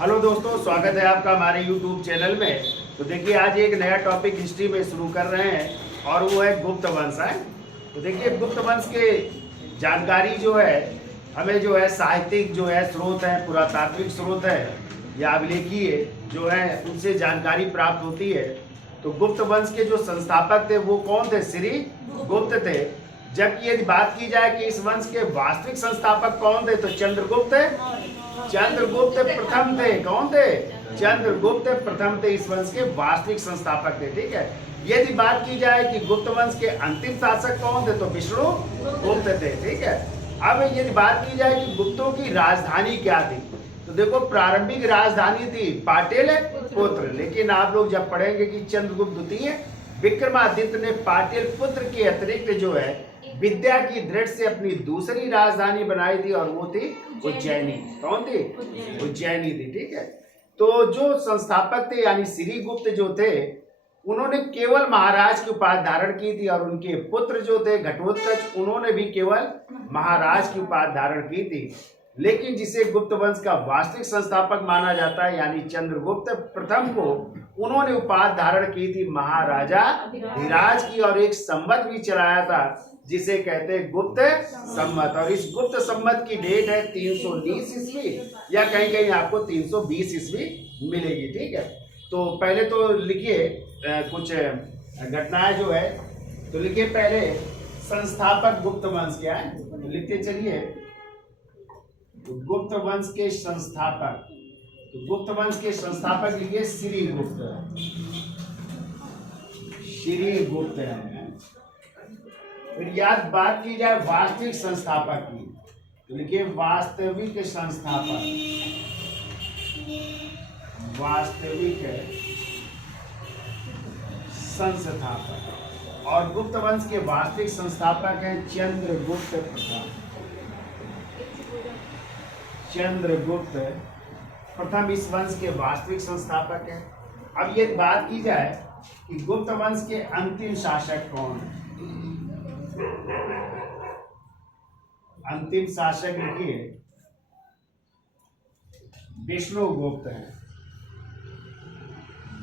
Hello दोस्तों, स्वागत है आपका हमारे YouTube चैनल में। तो देखिए, आज एक नया टॉपिक हिस्ट्री में शुरू कर रहे हैं और वो है गुप्त वंश है। तो देखिए, गुप्त वंश के जानकारी जो है हमें जो है साहित्यिक जो है स्रोत है, पुरातात्विक स्रोत है या अभिलेखीय जो है उनसे जानकारी प्राप्त होती है। तो गुप्त वंश के जो संस्थापक थे वो कौन थे? श्री गुप्त थे। जबकि यदि बात की जाए कि इस वंश के वास्तविक संस्थापक कौन थे, तो चंद्रगुप्त प्रथम थे। कौन थे? चंद्रगुप्त प्रथम थे इस वंश के वास्तविक संस्थापक थे। ठीक है। यदि बात की जाए कि गुप्त वंश के अंतिम शासक कौन थे, तो विष्णु गुप्त थे। ठीक है। अब यदि बात की जाए कि गुप्तों की राजधानी क्या थी, तो देखो, प्रारंभिक राजधानी थी पाटिल पुत्र। लेकिन आप लोग जब पढ़ेंगे कि चंद्रगुप्त द्वितीय विक्रमादित्य ने पाटिल पुत्र के अतिरिक्त जो है विद्या की दृढ़ से अपनी दूसरी राजधानी बनाई थी और वो थी उज्जैनी। कौन थी? उज्जैनी थी। ठीक है। तो जो संस्थापक थे यानी श्री गुप्त जो थे, उन्होंने केवल महाराज की उपाधि धारण की थी और उनके पुत्र जो थे घटोत्कच, उन्होंने भी केवल महाराज की उपाधि धारण की थी। लेकिन जिसे गुप्त वंश का वास्तविक संस्थापक माना जाता है यानी चंद्रगुप्त प्रथम को, उन्होंने उपाधि धारण की थी महाराजा धीराज की और एक संवत भी चलाया था जिसे कहते हैं गुप्त संवत। और इस गुप्त संवत की डेट है 319 ईस्वी या कहीं कहीं आपको 320 ईस्वी मिलेगी। ठीक है। तो पहले तो लिखिए कुछ घटनाएं जो है, तो लिखिए पहले संस्थापक गुप्त वंश क्या है, तो लिखते चलिए गुप्त वंश के संस्थापक। तो गुप्त वंश के संस्थापक लिखिए श्री गुप्त। श्री गुप्त है। फिर याद बात की जाए वास्तविक संस्थापक की, तो लिखिए वास्तविक संस्थापक। वास्तविक संस्थापक और गुप्त वंश के वास्तविक संस्थापक हैं चंद्रगुप्त प्रथम। चंद्रगुप्त प्रथम इस वंश के वास्तविक संस्थापक हैं। अब ये बात की जाए कि गुप्त वंश के अंतिम शासक कौन है। अंतिम शासक लिखिए विष्णुगुप्त है।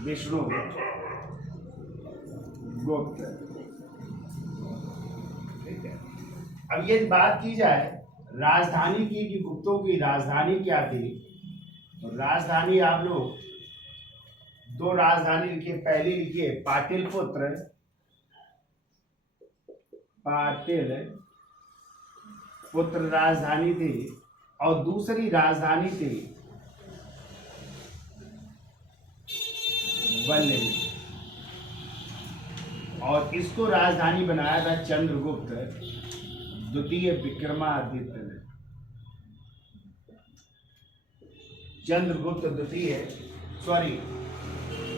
विष्णुगुप्त ठीक है। अब ये बात की जाए राजधानी की कि गुप्तों की राजधानी क्या थी, तो राजधानी आप लोग दो राजधानी लिखिए। पहली लिखिए पाटिलपुत्र, पाटिल पुत्र राजधानी थी, और दूसरी राजधानी थी वल्लभी, और इसको राजधानी बनाया था चंद्रगुप्त द्वितीय विक्रमादित्य ने। चंद्रगुप्त द्वितीय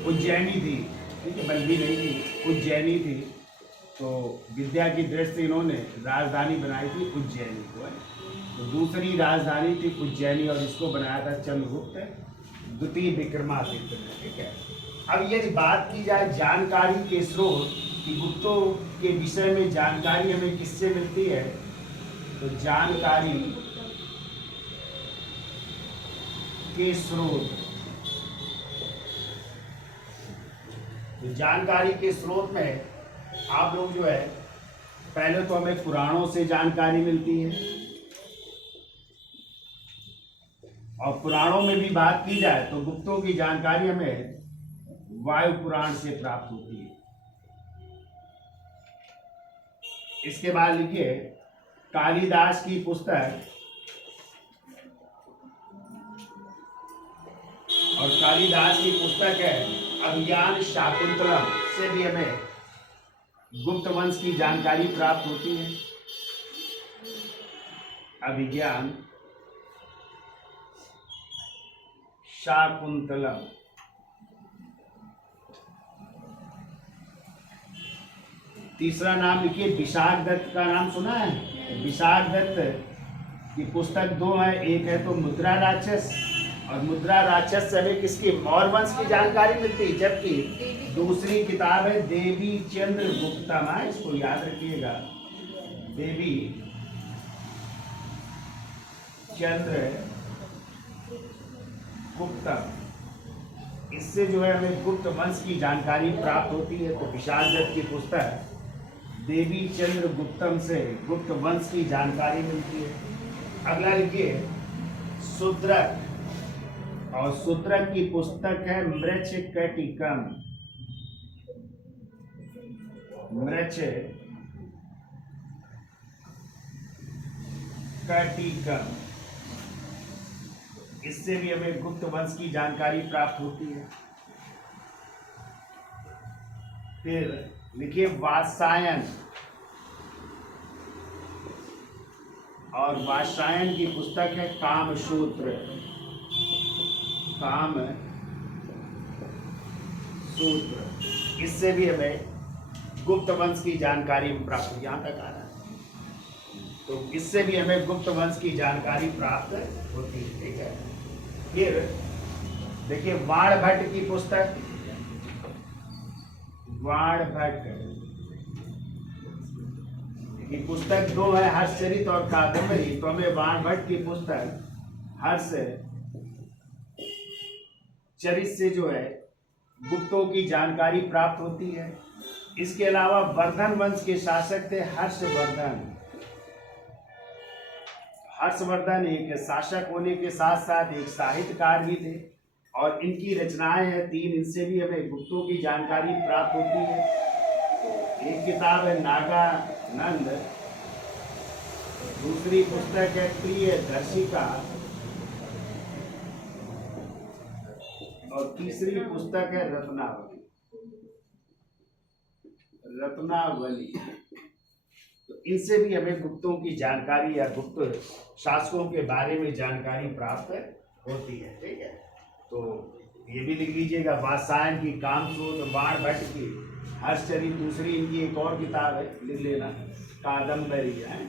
उज्जैनी थी। ठीक है, वल्लभी नहीं थी, उज्जैनी थी। तो विद्या की दृष्टि से इन्होंने राजधानी बनाई थी उज्जैनी को। तो दूसरी राजधानी थी उज्जैनी और इसको बनाया था चंद्रगुप्त द्वितीय विक्रमादित्य ने। ठीक है। अब यदि बात की जाए जानकारी के स्रोत कि गुप्तों के विषय में जानकारी हमें किससे मिलती है, तो जानकारी के स्रोत, तो जानकारी के स्रोत में आप लोग जो है पहले तो हमें पुराणों से जानकारी मिलती है, और पुराणों में भी बात की जाए तो गुप्तों की जानकारी हमें वायु पुराण से प्राप्त होती है। इसके बाद लिखिए कालिदास की पुस्तक, और कालिदास की पुस्तक है अभिज्ञान शाकुंतलम, से भी हमें गुप्त वंश की जानकारी प्राप्त होती है। अभिज्ञान शाकुंतलम। तीसरा नाम लिखिए विशाख दत्त का नाम सुना है? विशाख दत्त की पुस्तक दो है, एक है तो मुद्रा राक्षस, और मुद्रा राक्षस से हमें किसकी मौर्य वंश की जानकारी मिलती है, जबकि दूसरी किताब है देवी चंद्रगुप्तम। इसको याद रखिएगा, देवी चंद्र गुप्तम, इससे जो है हमें गुप्त वंश की जानकारी प्राप्त होती है। तो विशाल दत्त की पुस्तक देवी चंद्र गुप्तम से गुप्त वंश की जानकारी मिलती है। अगला लिखिए शूद्रक, और शूद्रक की पुस्तक है मृच्छकटिकम। मृच्छकटिकम, इससे भी हमें गुप्त वंश की जानकारी प्राप्त होती है। फिर लिखिए वात्सायन, और वात्सायन की पुस्तक है कामसूत्र। कामसूत्र, इससे भी हमें गुप्त वंश की जानकारी प्राप्त, यहाँ तक आ रहा है, तो इससे भी हमें गुप्त वंश की जानकारी प्राप्त होती है। ठीक है। फिर देखिए वाणभट्ट की पुस्तक, वाणभट्ट की पुस्तक दो है, हर्षचरित और कादम्बरी। तो हमें वाणभट्ट की पुस्तक हर्ष चरित से जो है गुप्तों की जानकारी प्राप्त होती है। इसके अलावा वर्धन वंश के शासक थे हर्षवर्धन। हर्षवर्धन एक शासक होने के साथ साथ एक साहित्यकार भी थे, और इनकी रचनाएं हैं 3, इनसे भी हमें गुप्तों की जानकारी प्राप्त होती है। एक किताब है नागानंद, दूसरी पुस्तक है प्रियदर्शिका, और तीसरी पुस्तक है रत्नावली। तो इनसे भी हमें गुप्तों की जानकारी या गुप्त शासकों के बारे में जानकारी प्राप्त होती है। ठीक है। तो ये भी लिख लीजिएगा, वात्सायन की कामसूत्र, वाणभट्ट की हर्षचरित, दूसरी इनकी एक और किताब है, लिख लेना, कादम्बरी है।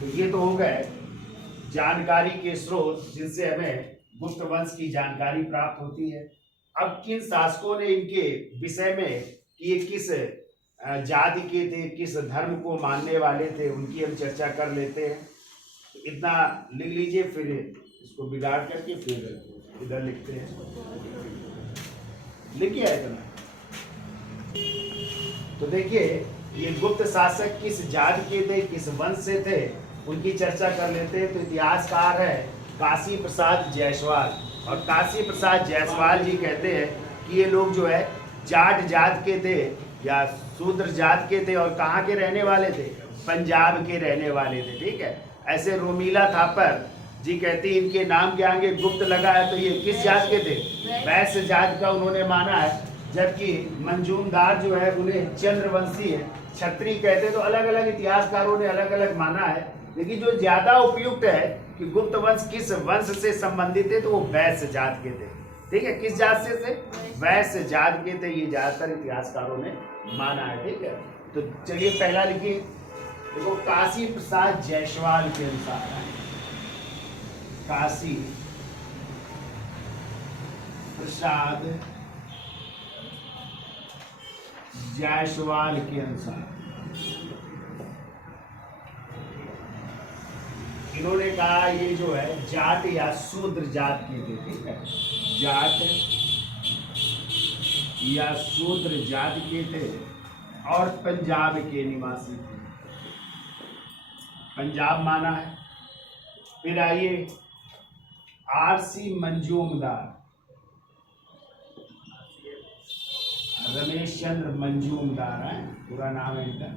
तो ये तो हो गए जानकारी के स्रोत जिनसे हमें गुप्त वंश की जानकारी प्राप्त होती है। अब किन शासकों ने इनके विषय में कि ये किस जाति के थे, किस धर्म को मानने वाले थे, उनकी हम चर्चा कर लेते हैं। इतना लिख लीजिए, फिर इसको बिगाड़ करके फिर इधर लिखते हैं। लिखिए इतना। तो देखिए ये गुप्त शासक किस जाति के थे, किस वंश से थे, उनकी चर्चा कर लेते हैं। तो इतिहासकार है काशी प्रसाद जायसवाल, और काशी प्रसाद जायसवाल जी कहते हैं कि ये लोग जो है जाट जात के थे या शूद्र जात के थे, और कहाँ के रहने वाले थे, पंजाब के रहने वाले थे। ठीक है। ऐसे रोमिला थापर जी कहती इनके नाम के आगे गुप्त लगा है, तो ये किस जात के थे, वैश्य जात का उन्होंने माना है। जबकि मंजूमदार जो है उन्हें चंद्रवंशी है, क्षत्रिय कहते। तो अलग अलग इतिहासकारों ने अलग अलग माना है, लेकिन जो ज्यादा उपयुक्त है कि गुप्त वंश किस वंश से संबंधित है, तो वो वैश्य जात के थे। ठीक है। किस जात से थे, वैश्य जात के थे, ये ज्यादातर इतिहासकारों ने माना है। ठीक है। तो चलिए पहला लिखिए, देखो काशी प्रसाद जायसवाल के अनुसार है, काशी प्रसाद जायसवाल के अनुसार इन्होंने कहा ये जो है जाट या शूद्र जात के थे। ठीक है। जाट या शूद्र जात के थे और पंजाब के निवासी थे, पंजाब माना है। फिर आइए आरसी मंजूमदार, रमेश चंद्र मंजूमदार है पूरा नाम है इनका,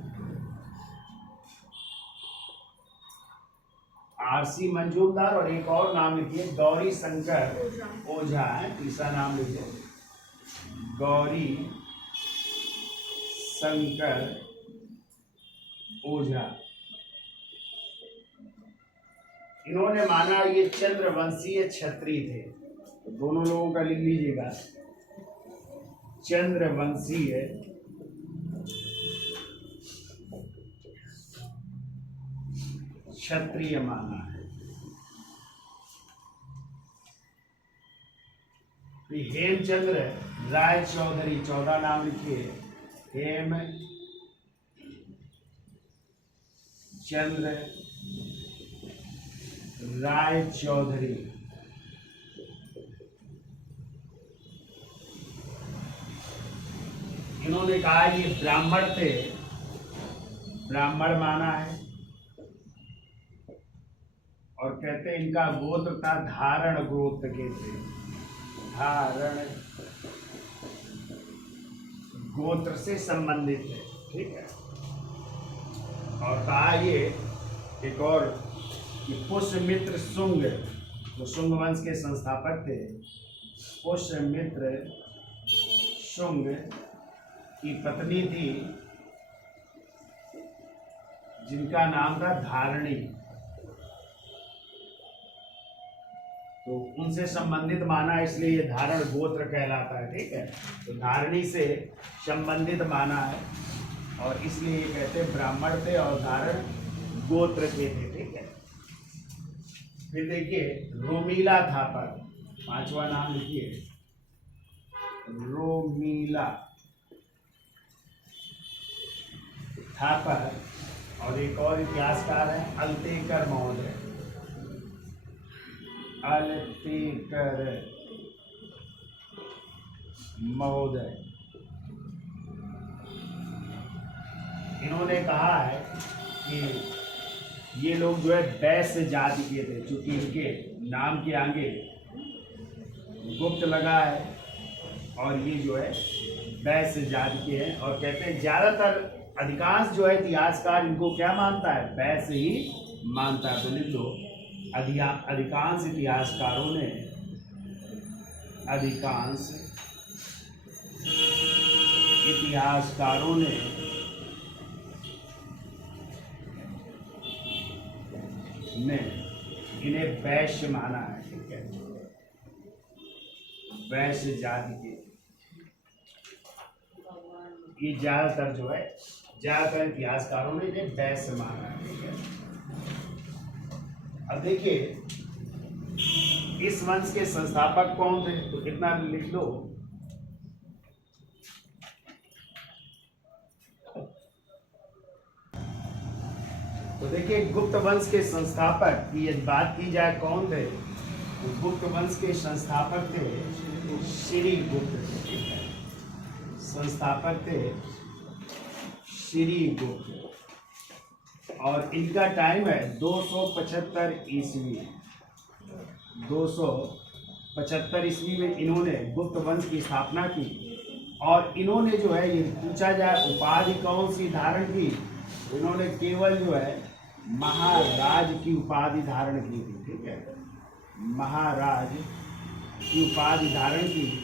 आरसी मंजूमदार। और एक और नाम लिखिए गौरी शंकर ओझा है, तीसरा नाम लिखिए गौरी शंकर ओझा। इन्होंने माना ये चंद्रवंशीय क्षत्रिय थे। तो दोनों लोगों का लिख लीजिएगा, चंद्रवंशीय क्षत्रिय माना है। हेमचंद्र राय चौधरी, 14 नाम लिखिए, हेम चंद्र राय चौधरी। इन्होंने कहा ये ब्राह्मण थे, ब्राह्मण माना है, और कहते हैं इनका गोत्र था धारण गोत्र के थे, धारण गोत्र से संबंधित है, ठीक है। और कहा ये एक और कि पुष्यमित्र शुंग, जो शुंग वंश के संस्थापक थे, पुष्यमित्र शुंग की पत्नी थी जिनका नाम था धारणी, तो उनसे संबंधित माना, इसलिए ये धारण गोत्र कहलाता है, ठीक है। तो धारणी से संबंधित माना है और इसलिए ये कहते ब्राह्मण थे और धारण गोत्र के थे, ठीक है। फिर देखिए रोमीला थापर, पांचवा नाम लिखिए, रोमीला थापर। और एक और इतिहासकार है अल्तेकर महोदय, अल्तेकर महोदय। इन्होंने कहा है कि ये लोग जो है वैश्य जाति के थे, चूंकि इनके नाम के आगे गुप्त लगा है और ये जो है वैश्य जाति के हैं। और कहते हैं ज्यादातर अधिकांश जो है इतिहासकार इनको क्या मानता है, वैश्य ही मानता है। तो लिख लो अधिकांश इतिहासकारों ने, अधिकांश इतिहासकारों ने इन्हें वैश्य माना है, ठीक है, वैश्य जाति के। ये ज्यादातर जो है, ज्यादातर इतिहासकारों ने इन्हें वैश्य माना है, ठीक है। अब देखिए इस वंश के संस्थापक कौन थे, तो कितना लिख लो, तो देखिए गुप्त वंश के संस्थापक की यदि बात की जाए कौन थे, तो गुप्त वंश के संस्थापक थे श्री गुप्त, संस्थापक थे श्री गुप्त। और इनका टाइम है 275 ईस्वी, 275 ईस्वी में इन्होंने गुप्त वंश की स्थापना की। और इन्होंने जो है, ये पूछा जाए उपाधि कौन सी धारण की, इन्होंने केवल जो है महाराज की उपाधि धारण की थी, ठीक है, महाराज की उपाधि धारण की।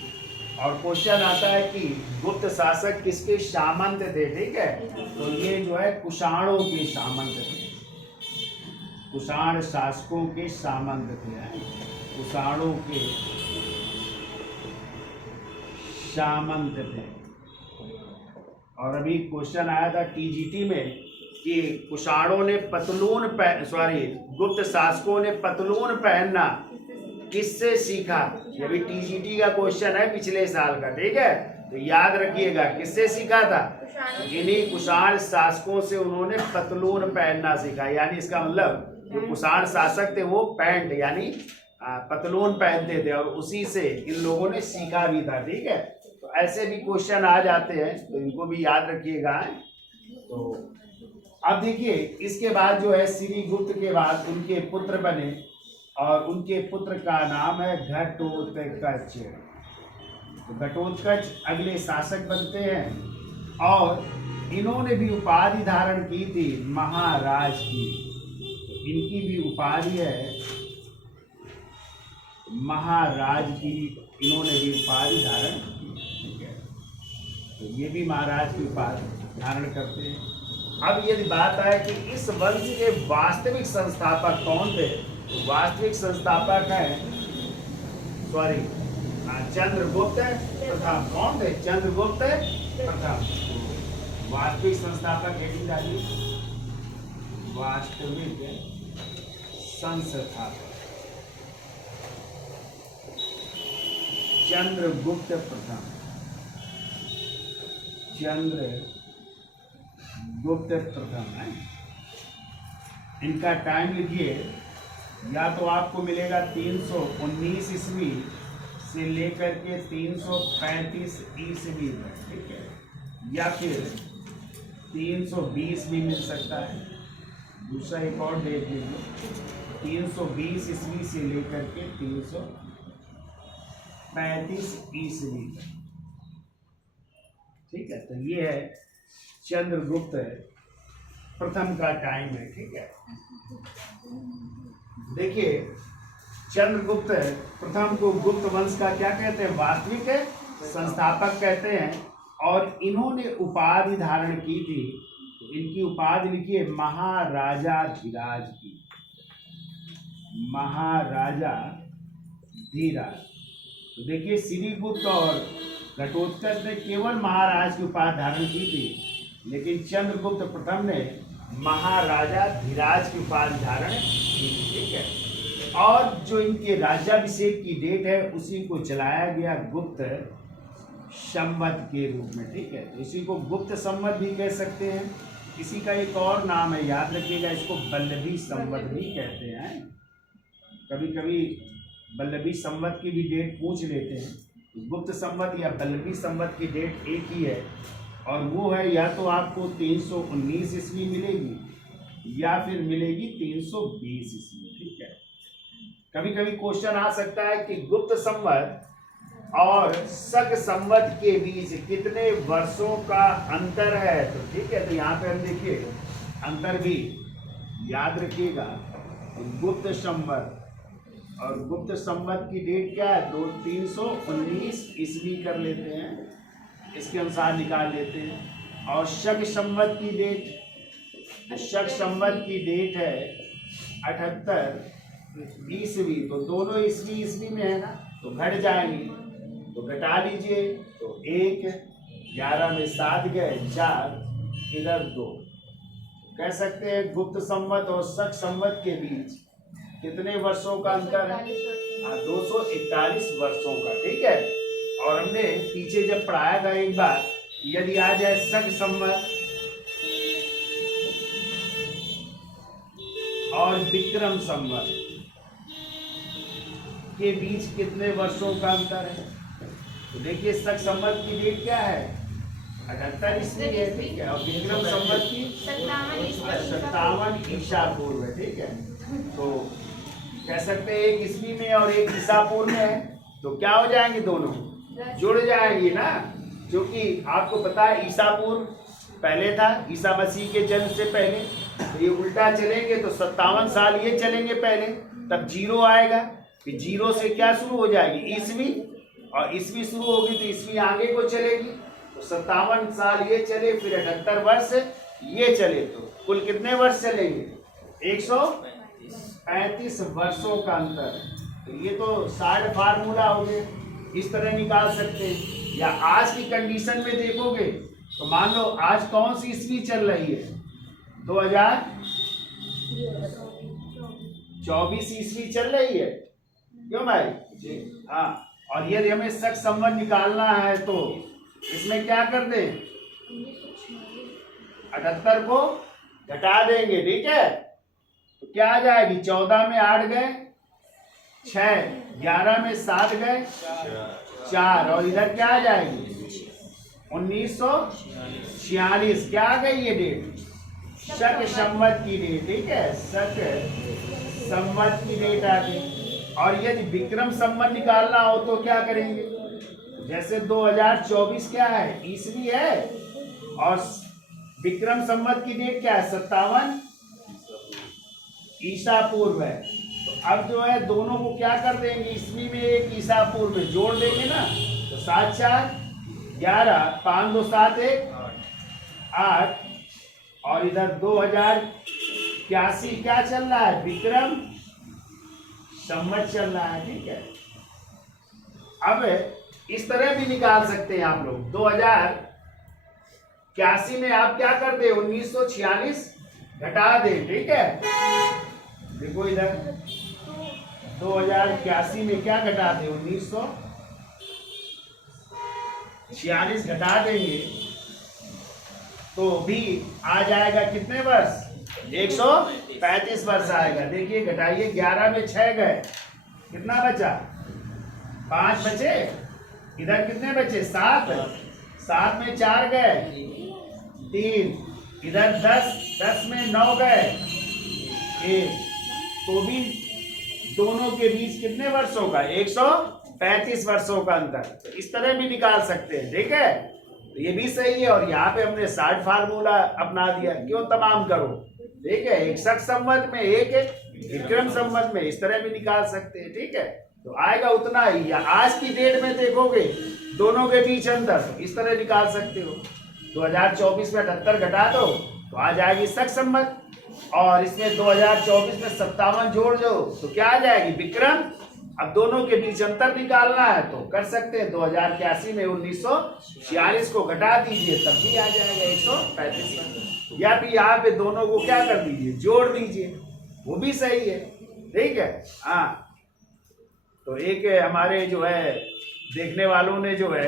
और क्वेश्चन आता है कि गुप्त शासक किसके सामंत थे, ठीक है, तो ये जो है कुषाणों के सामंत थे, कुषाण शासकों के सामंत थे, कुषाणों के सामंत थे। और अभी क्वेश्चन आया था टीजीटी में कि कुषाणों ने पतलून गुप्त शासकों ने पतलून पहनना किससे सीखा। ये भी टीजीटी का क्वेश्चन है पिछले साल का, ठीक है, तो याद रखिएगा किससे सीखा था, इन्हीं कुषाण शासकों से उन्होंने पतलून पहनना सीखा। यानी इसका मतलब जो कुषाण शासक थे वो पैंट यानी पतलून पहनते थे और उसी से इन लोगों ने सीखा भी था, ठीक है। तो ऐसे भी क्वेश्चन आ जाते हैं, तो इनको भी याद रखिएगा। तो अब देखिए इसके बाद जो है श्री गुप्त के बाद उनके पुत्र बने और उनके पुत्र का नाम है घटोत्कच। तो घटोत्कच अगले शासक बनते हैं और इन्होंने भी उपाधि धारण की थी महाराज की। तो इनकी भी उपाधि है महाराज की, इन्होंने भी उपाधि धारण की, ठीक है। तो ये भी महाराज की उपाधि धारण करते हैं। अब यदि बात आए कि इस वंश के वास्तविक संस्थापक कौन थे, तो वास्तविक संस्थापक है चंद्रगुप्त प्रथम। कौन थे? चंद्रगुप्त प्रथम। वास्तविक संस्थापक हेडिंग डालिए, वास्तविक संस्थापक चंद्रगुप्त प्रथम, चंद्रगुप्त प्रथम है। इनका टाइम लिखिए या तो आपको मिलेगा 319 ईस्वी से लेकर के 335 ईस्वी में, ठीक है, या फिर 320 भी मिल सकता है। दूसरा एक और देख लीजिए, 320 ईस्वी से लेकर के 335 ईस्वी में, ठीक है। तो ये है चंद्रगुप्त प्रथम का टाइम है, ठीक है। देखिए चंद्रगुप्त प्रथम को गुप्त वंश का क्या कहते हैं, वास्तविक संस्थापक कहते हैं। और इन्होंने उपाधि धारण की थी, तो इनकी उपाधि लिखिए महाराजाधिराज की, महाराजाधिराज। तो देखिए श्रीगुप्त और घटोत्कच ने केवल महाराज की उपाधि धारण की थी, लेकिन चंद्रगुप्त प्रथम ने महाराजाधिराज की उपाधि धारण की, ठीक है। और जो इनके राज्याभिषेक की डेट है उसी को चलाया गया गुप्त संवत के रूप में, ठीक है। तो इसी को गुप्त संवत भी कह सकते हैं। इसी का एक और नाम है, याद रखिएगा, इसको बल्लभी संवत भी कहते हैं। कभी कभी बल्लभी संवत की भी डेट पूछ लेते हैं। गुप्त संवत या बल्लभी संवत की डेट एक ही है, और वो है या तो आपको 319 ईस्वी मिलेगी या फिर मिलेगी 320 ईस्वी, ठीक है। कभी कभी क्वेश्चन आ सकता है कि गुप्त संवत और शक संवत के बीच कितने वर्षों का अंतर है, तो ठीक है। तो यहाँ पे हम देखिए अंतर भी याद रखिएगा। गुप्त संवत और गुप्त संवत की डेट क्या है, 319 ईस्वी कर लेते हैं, इसके अनुसार निकाल लेते हैं। और शक संवत की डेट, शक संवत की डेट है 78 ईस्वी। तो दोनों ईस्वी ईस्वी में है ना, तो घट जाएंगी, तो घटा लीजिए। तो 1, 11 में 7 गए, 4, इधर 2। कह सकते हैं गुप्त संवत और शक संवत के बीच कितने वर्षों का अंतर है, 241 वर्षों का, ठीक है। और हमने पीछे जब पढ़ाया था एक बार, यदि आ जाए शक संवत और विक्रम संवत के बीच कितने वर्षों का अंतर है, तो देखिए शक संवत की डेट क्या है, 78 ईस्वी है, ठीक है। और विक्रम संवत की 57 ईसा पूर्व है, ठीक है। तो कह सकते हैं एक ईस्वी में और एक ईसा पूर्व में है, तो क्या हो जाएंगे, दोनों जुड़ जाएंगे ना। क्योंकि आपको पता है ईसा पूर्व पहले था, ईसा मसीह के जन्म से पहले, तो ये उल्टा चलेंगे तो 57 साल ये चलेंगे पहले, तब 0 आएगा, फिर 0 से क्या शुरू हो जाएगी, ईस्वी, और ईस्वी शुरू होगी तो ईस्वी आगे को चलेगी, तो 57 साल ये चले, फिर 78 वर्ष ये चले, तो कुल कितने वर्ष चलेंगे, 135 वर्षों का अंतर। तो ये तो शार्ट फार्मूला हो गया, इस तरह निकाल सकते हैं। या आज की कंडीशन में देखोगे तो मान लो आज कौन सी ईस्वी चल रही है, 2024 ईस्वी चल रही है, क्यों भाई, हाँ। और यदि हमें शक संवत निकालना है तो इसमें क्या कर दें, 78 को घटा देंगे, ठीक है। तो क्या आ जाएगी, 14 में 8 गए 6, 11 में 7 गए 4, और इधर क्या आ जाएगी 1946, क्या आ गई ये डेट, शक संवत की डेट, ठीक है, शक संवत की डेट आ गई। और यदि विक्रम संवत निकालना हो तो क्या करेंगे, जैसे 2024 क्या है, ईस्वी है, और विक्रम संवत की डेट क्या है, 57 ईसा पूर्व है। तो अब जो है दोनों को क्या कर देंगे, ईस्वी में एक ईसा पूर्व में जोड़ देंगे ना, तो 7 4 11, 5 2 7 1 8, और इधर 2081 क्या चल रहा है, विक्रम संवत चल रहा है, ठीक है। अब इस तरह भी निकाल सकते हैं आप लोग, 2081 में आप क्या कर दे, 1946 घटा दें, ठीक है। देखो इधर 2081 में क्या घटा दें, 1946 घटा देंगे तो भी आ जाएगा कितने वर्ष, 135 वर्ष आएगा। देखिए घटाइए, 11 में 6 गए, कितना बचा? 5 बचे। इधर कितने बचे? 7। 7 में 4 गए, 3। इधर 10, 10 में 9 गए, 1। तो भी दोनों के बीच कितने वर्षों का? 135 वर्षों का अंतर। तो इस तरह भी निकाल सकते हैं, ठीक है। तो ये भी सही है। और यहाँ पे हमने 60 फार्मूला अपना दिया, क्यों तमाम करो, ठीक है। एक शक संवत में, एक है विक्रम संवत में, इस तरह भी निकाल सकते हैं, ठीक है। तो आएगा उतना ही। या आज की डेट में देखोगे दोनों के बीच अंतर, तो इस तरह निकाल सकते हो। 2024 में 78 घटा दो तो आ जाएगी शक संवत, और इसमें 2024 में 57 जोड़ दो तो क्या आ जाएगी? विक्रम। अब दोनों के बीच अंतर निकालना है तो कर सकते हैं। 2081 में 1946 को घटा दीजिए, तब भी आ जाएगा 135। या फिर यहाँ पे दोनों को क्या कर दीजिए? जोड़ दीजिए, वो भी सही है, ठीक है। हाँ, तो एक हमारे जो है देखने वालों ने जो है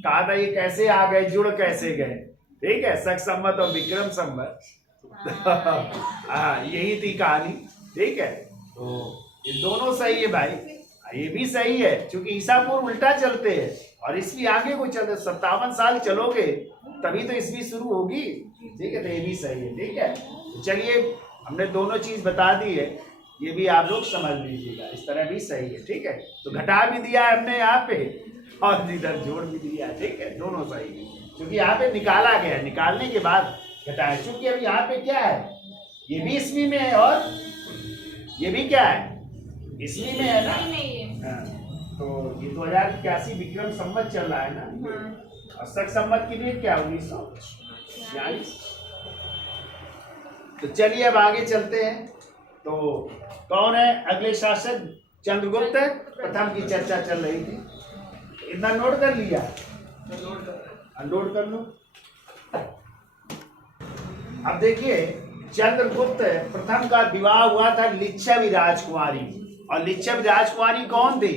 कहा था, ये कैसे आ गए, जुड़ कैसे गए, ठीक है, शक संवत और विक्रम संवत। हाँ, यही थी कहानी, ठीक है। तो ये दोनों सही है भाई, ये भी सही है, क्योंकि ईसा पूर्व उल्टा चलते हैं और ईस्वी आगे को चलते। 57 साल चलोगे तभी तो ईस्वी शुरू होगी, ठीक है। तो ये भी सही है, ठीक है। तो चलिए, हमने दोनों चीज बता दी है, ये भी आप लोग समझ लीजिएगा, इस तरह भी सही है, ठीक है। तो घटा भी दिया है हमने यहाँ पे और इधर जोड़ भी दिया, ठीक है, दोनों सही है। क्योंकि यहाँ पे निकाला गया, निकालने के बाद घटाया। क्योंकि अभी यहाँ पे क्या है, ये भी ईस्वी में है और ये भी क्या है, ईस्वी में है ना। हाँ, तो ये 2081 विक्रम संवत चल रहा है ना। और शक संवत की डेट क्या? 1946। तो चलिए अब आगे चलते हैं। तो कौन है अगले शासक? चंद्रगुप्त प्रथम की चर्चा चल रही थी। इतना नोट कर लिया? नोट कर लो। अब देखिए, चंद्रगुप्त प्रथम का विवाह हुआ था लिच्छवी राजकुमारी। और लिच्छवी राजकुमारी कौन थी?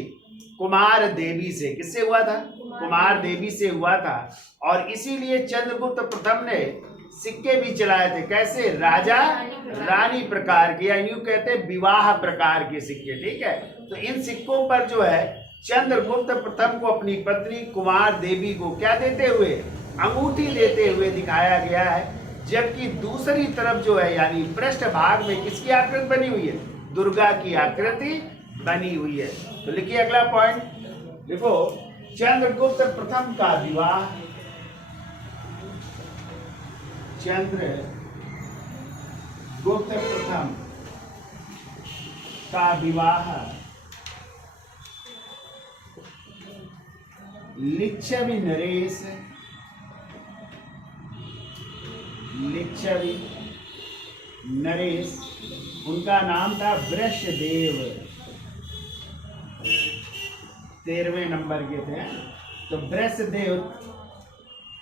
कुमार देवी से। किससे हुआ था? कुमार देवी से हुआ था। और इसीलिए चंद्रगुप्त प्रथम ने सिक्के भी चलाए थे। कैसे? राजा रानी प्रकार के, या यूं कहते हैं विवाह प्रकार के सिक्के, ठीक है। तो इन सिक्कों पर जो है चंद्रगुप्त प्रथम को अपनी पत्नी कुमार देवी को क्या देते हुए? अंगूठी देते हुए दिखाया गया है। जबकि दूसरी तरफ जो है, यानी पृष्ठ भाग में किसकी आकृति बनी हुई है? दुर्गा की आकृति बनी हुई है। तो लिखिए अगला पॉइंट, देखो, चंद्रगुप्त प्रथम का विवाह, चंद्रगुप्त प्रथम का विवाह लिच्छवी नरेश, लिच्छवी नरेश, उनका नाम था वृषदेव, 13वें नंबर के थे। तो वृषदेव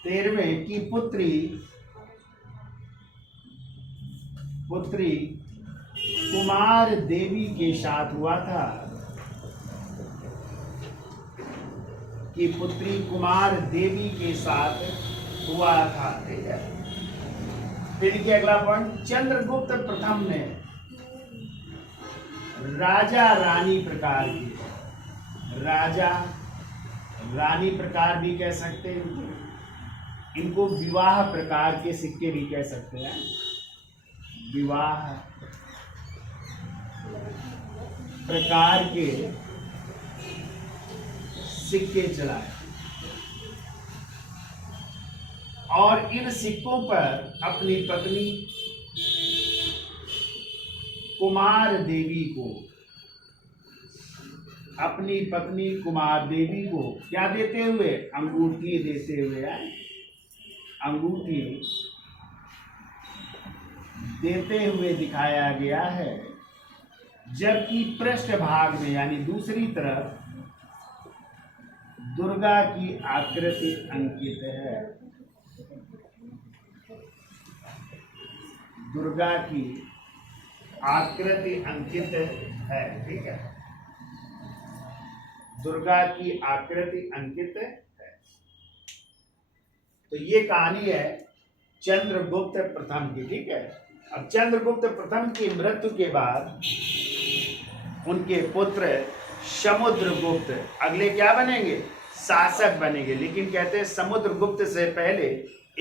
13वें की पुत्री कुमार देवी के साथ हुआ था, कि पुत्री कुमार देवी के साथ हुआ था, ठीक है। फिर के अगला पॉइंट, चंद्रगुप्त प्रथम ने राजा रानी प्रकार की, राजा रानी प्रकार भी कह सकते हैं, इनको विवाह प्रकार के सिक्के भी कह सकते हैं, विवाह प्रकार के सिक्के चलाए। और इन सिक्कों पर अपनी पत्नी कुमार देवी को, अपनी पत्नी कुमार देवी को क्या देते हुए? अंगूठी देते हुए, अंगूठी देते हुए दिखाया गया है। जबकि पृष्ठ भाग में, यानी दूसरी तरफ, दुर्गा की आकृति अंकित है, दुर्गा की आकृति अंकित है, ठीक है, दुर्गा की आकृति अंकित है। तो ये कहानी है चंद्रगुप्त प्रथम की, ठीक है। अब चंद्रगुप्त प्रथम की मृत्यु के बाद उनके पुत्र समुद्रगुप्त अगले क्या बनेंगे, शासक बनेंगे। लेकिन कहते हैं समुद्रगुप्त से पहले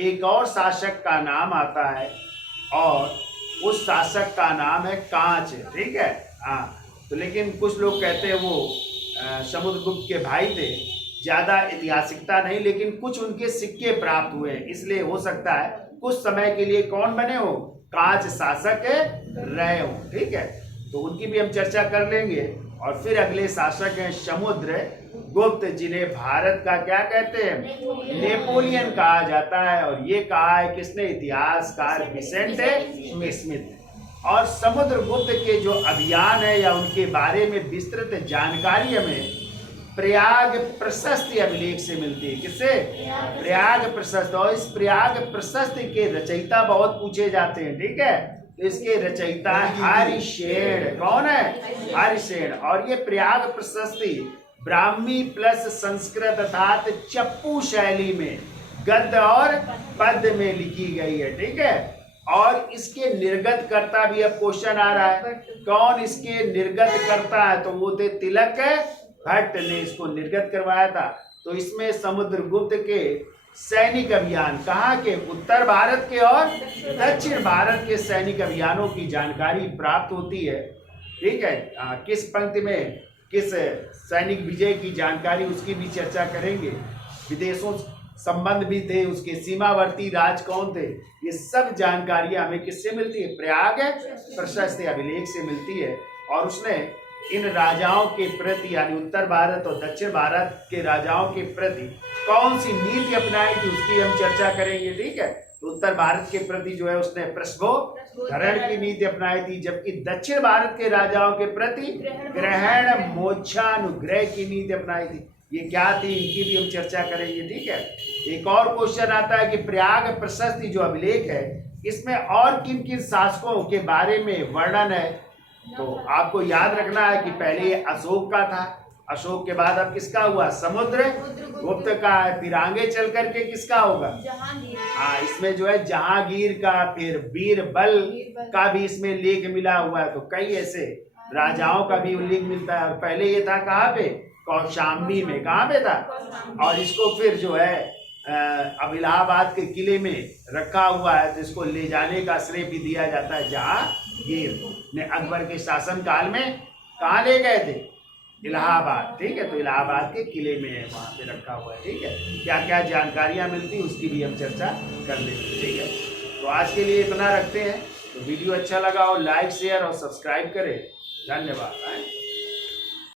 एक और शासक का नाम आता है और उस शासक का नाम है कांच, ठीक है। हाँ, तो लेकिन कुछ लोग कहते हैं वो समुद्रगुप्त के भाई थे, ज्यादा ऐतिहासिकता नहीं, लेकिन कुछ उनके सिक्के प्राप्त हुए हैं, इसलिए हो सकता है कुछ समय के लिए कौन बने हो, कांच शासक रहे हो, ठीक है। तो उनकी भी हम चर्चा कर लेंगे। और फिर अगले शासक हैं समुद्रगुप्त, जिन्हें भारत का क्या कहते हैं, नेपोलियन कहा जाता है। और ये कहा है किसने, इतिहासकार विसेंट स्मिथ। और समुद्रगुप्त के जो अभियान है या उनके बारे में विस्तृत जानकारी हमें प्रयाग प्रशस्ति अभिलेख से मिलती है। किससे, प्रयाग प्रशस्ति। और इस प्रयाग प्रशस्ति के रचयिता बहुत पूछे जाते हैं, ठीक है। तो इसके रचयिता हरिसेन, कौन है, हरिसेन। और ये प्रयाग प्रशस्ति ब्राह्मी प्लस संस्कृत अर्थात चप्पू शैली में गद्य और पद्य में लिखी गई है, ठीक है। और इसके निर्गत करता भी अब क्वेश्चन आ रहा है, कौन इसके निर्गत करता है, तो वो थे तिलक भट्ट ने इसको निर्गत करवाया था। तो इसमें समुद्रगुप्त के सैनिक अभियान, कहाँ के, उत्तर भारत के और दक्षिण भारत के सैनिक अभियानों की जानकारी प्राप्त होती है, ठीक है। किस पंक्ति में किस सैनिक विजय की जानकारी, उसकी भी चर्चा करेंगे। विदेशों संबंध भी थे, उसके सीमावर्ती राज कौन थे, ये सब जानकारियां हमें किससे मिलती है, प्रयाग प्रशस्ति अभिलेख से मिलती है। और उसने इन राजाओं के प्रति यानी उत्तर भारत और दक्षिण भारत के राजाओं के प्रति कौन सी नीति अपनाई थी, उसकी हम चर्चा करेंगे, ठीक है। तो उत्तर भारत के प्रति जो है उसने प्रश्नोत्तरण की नीति अपनाई थी, जबकि दक्षिण भारत के राजाओं के प्रति ग्रहण मोक्षानुग्रह की नीति अपनाई थी। ये क्या थी, इनकी भी हम चर्चा करेंगे, ठीक है। एक और क्वेश्चन आता है कि प्रयाग प्रशस्ति जो अभिलेख है, इसमें और किन किन शासकों के बारे में वर्णन है। तो आपको याद रखना है कि पहले ये अशोक का था, अशोक के बाद अब किसका हुआ, समुद्रगुप्त का है, फिर आगे चल करके किसका होगा, हाँ, इसमें जो है जहांगीर का, फिर बीरबल का भी इसमें लेख मिला हुआ है। तो कई ऐसे राजाओं का भी उल्लेख मिलता है। और पहले ये था कहाँ पे, कौशाम्बी में, कहाँ पे था। और इसको फिर जो है अब इलाहाबाद के किले में रखा हुआ है, तो इसको ले जाने का श्रेय भी दिया जाता है जहांगीर ने अकबर के शासन काल में कहाँ ले गए थे, इलाहाबाद, ठीक है। तो इलाहाबाद के किले में है, वहाँ पे रखा हुआ है, ठीक है। क्या क्या जानकारियाँ मिलती उसकी भी हम चर्चा कर लेंगे, ठीक है। तो आज के लिए इतना रखते हैं। तो वीडियो अच्छा लगा हो लाइक शेयर और सब्सक्राइब करें। धन्यवाद।